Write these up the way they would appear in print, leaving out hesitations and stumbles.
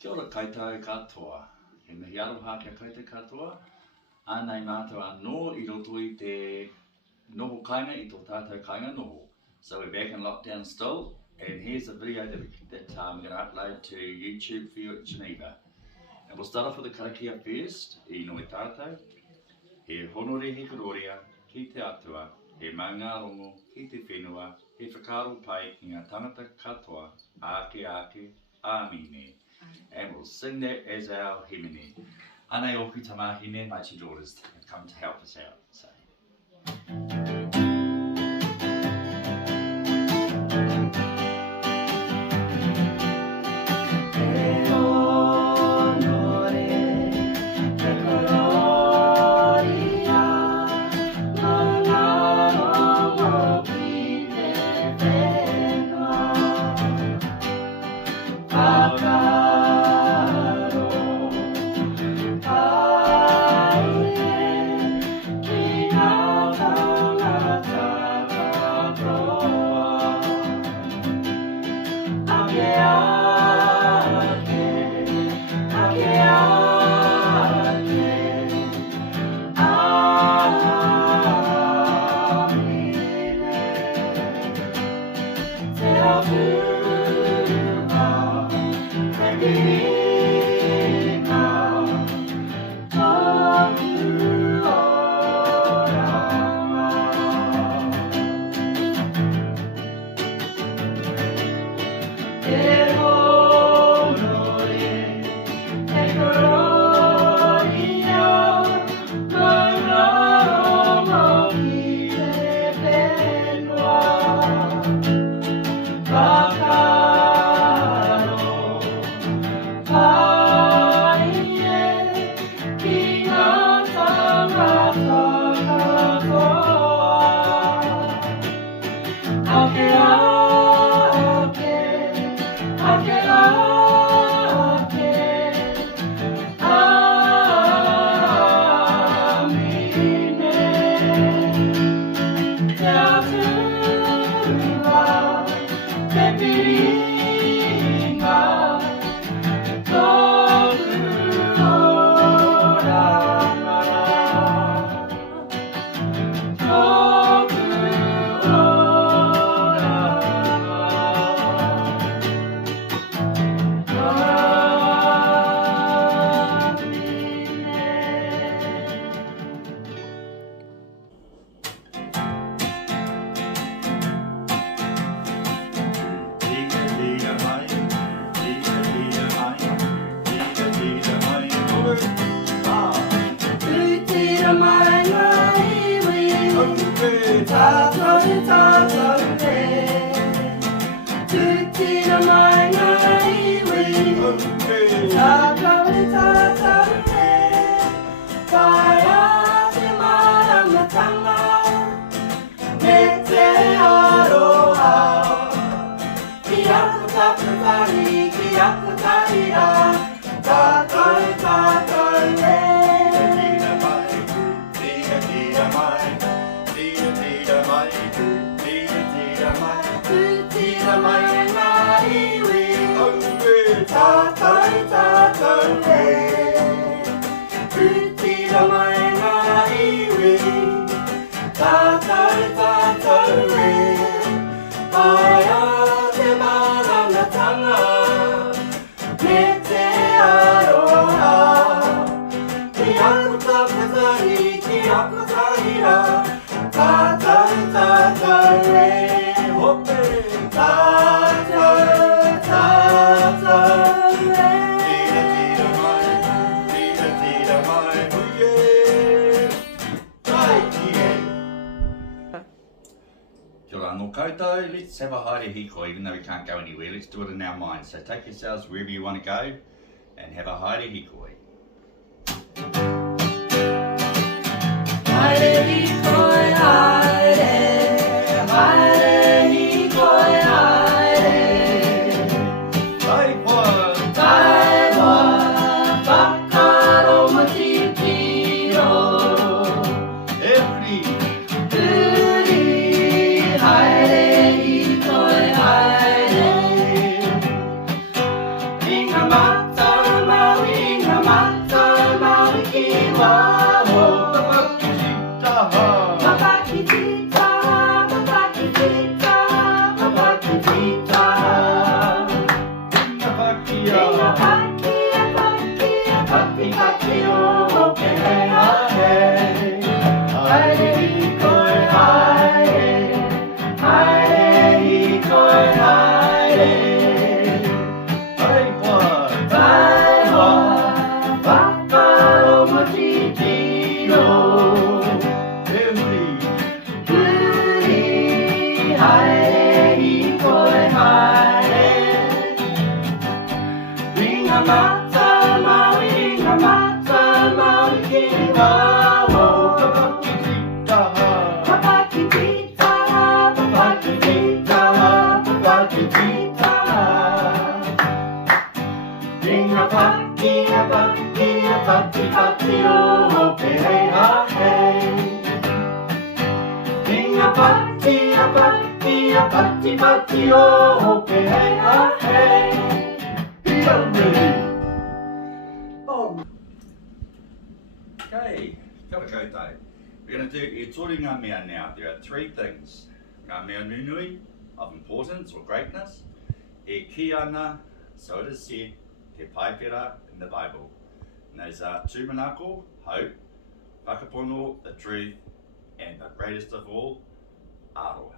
Kia ora koutou katoa. He mihi aroha kia koutou katoa. Anei mātou anō I roto I te noho kainga I tō tātou kainga noho. So we're back in lockdown still, and here's a video that I'm going to upload to YouTube for you at Geneva. And we'll start off with the karakia first. I noi tātou. He honore he kororia, ki te atua, he maunga rongo, ki te whenua, he whakaro pai ki ngā tangata katoa, ake ake, āmine. And we'll sing that as our himene. Anei oku tamahine, my two daughters have come to help us out. So. Let's have a haere hiko, even though we can't go anywhere. Let's do it in our minds. So take yourselves wherever you want to go and have a haere hiko. Haere hiko, haere, haere hiko, haere. Taiwa, Taiwa, whakaro matitiro. Every, haere hiko, haere. Inga mata Okay, Kapahaka. We're going to do e tori ngā mea now. There are three things. Ngā mea nunui of importance or greatness. E ki ana, so it is said, te paipera in the Bible. And those are tūmanako, hope, whakapono, the truth, and the greatest of all, aroha.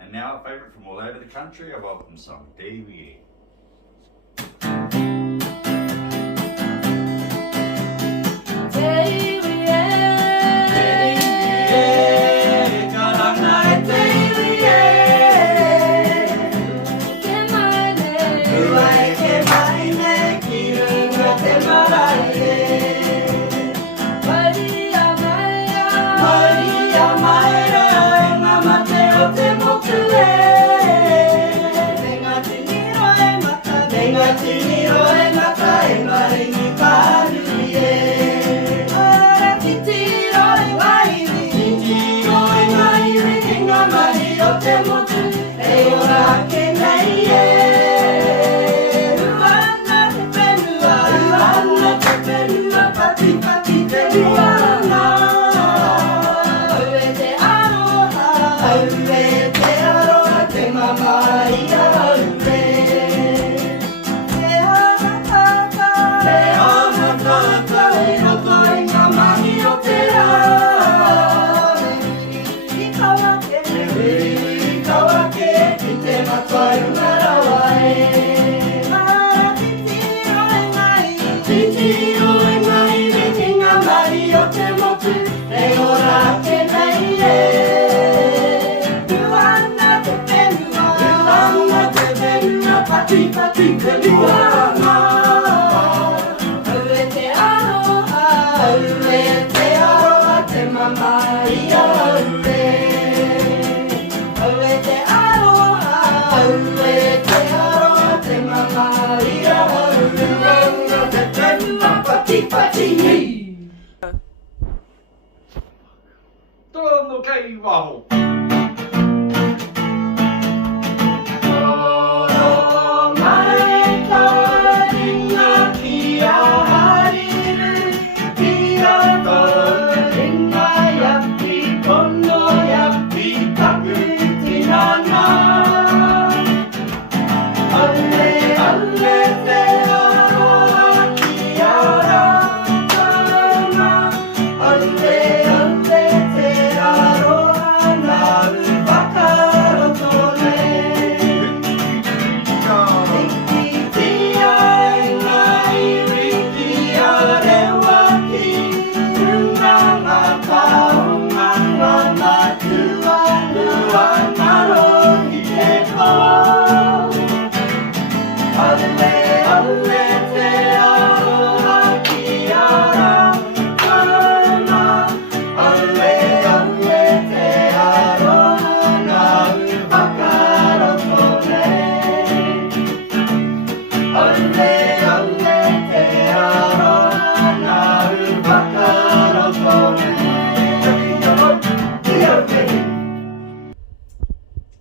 And now a favourite from all over the country, a welcome song, Dewi. Te Torno kei waho.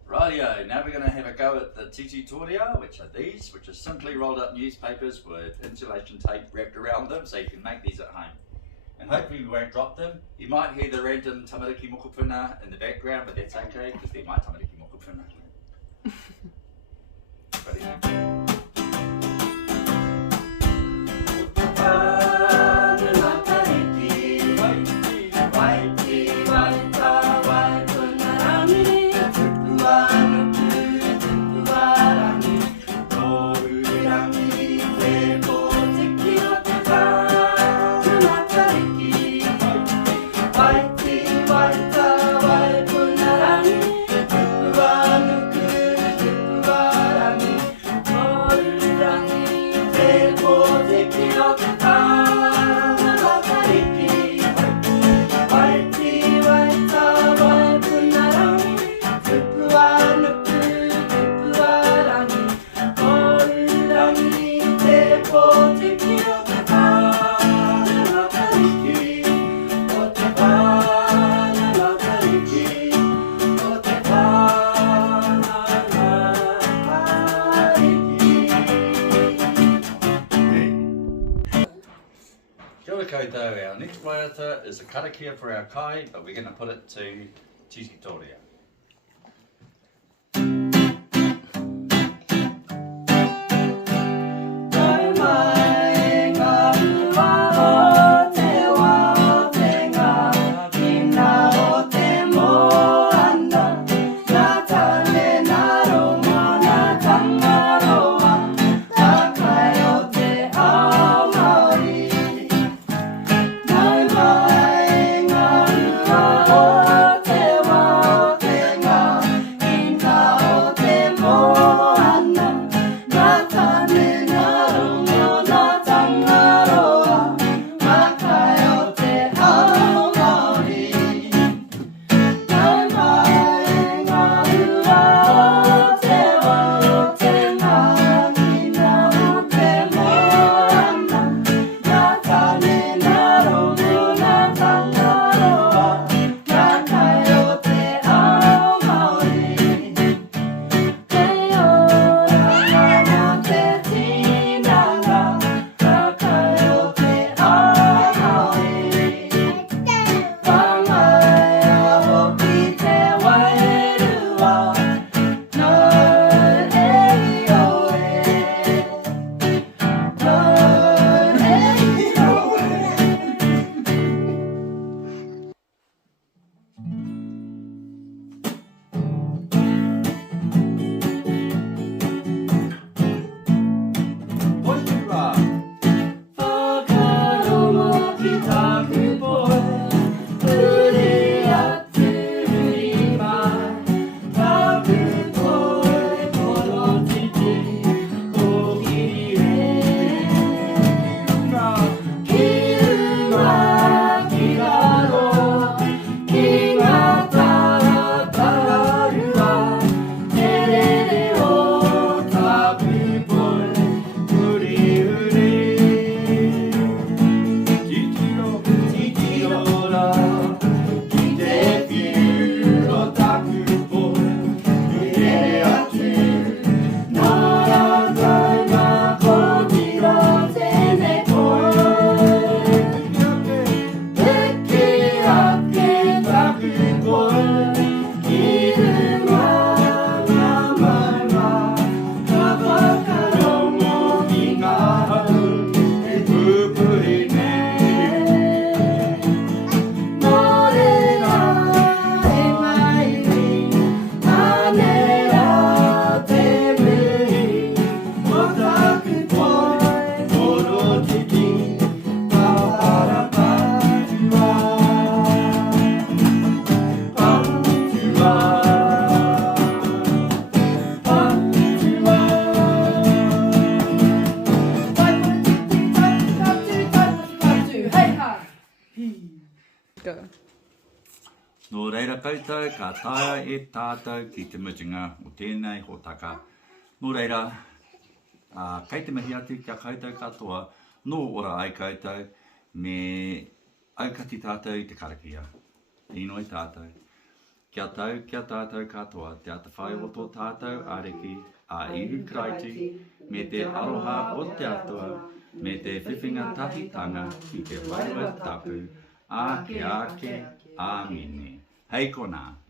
Rightio, now we're going to have a go at the titi toria, which are these, which are simply rolled up newspapers with insulation tape wrapped around them, so you can make these at home. And hopefully we won't drop them. You might hear the random tamariki mokopuna in the background, but that's okay, because they're my tamariki mokopuna. Though our next waiata is a karakia for our kai, but we're going to put it to titi toria. Nō reira koutou, ka taia e tātou ki te mutunga o tēnei hōtaka. Nō reira, kei te mihi atu kia koutou katoa, nō ora ai koutou, me aukati tātou i te karakia. Tēnoi tātou. Kia tātou katoa, te ata whai o tō tātou areki, a iru kraiti, me te aroha o te atua, me te whiwhinga tahitanga ki te wairua tapu, a ke ake, a mene. Hei kona.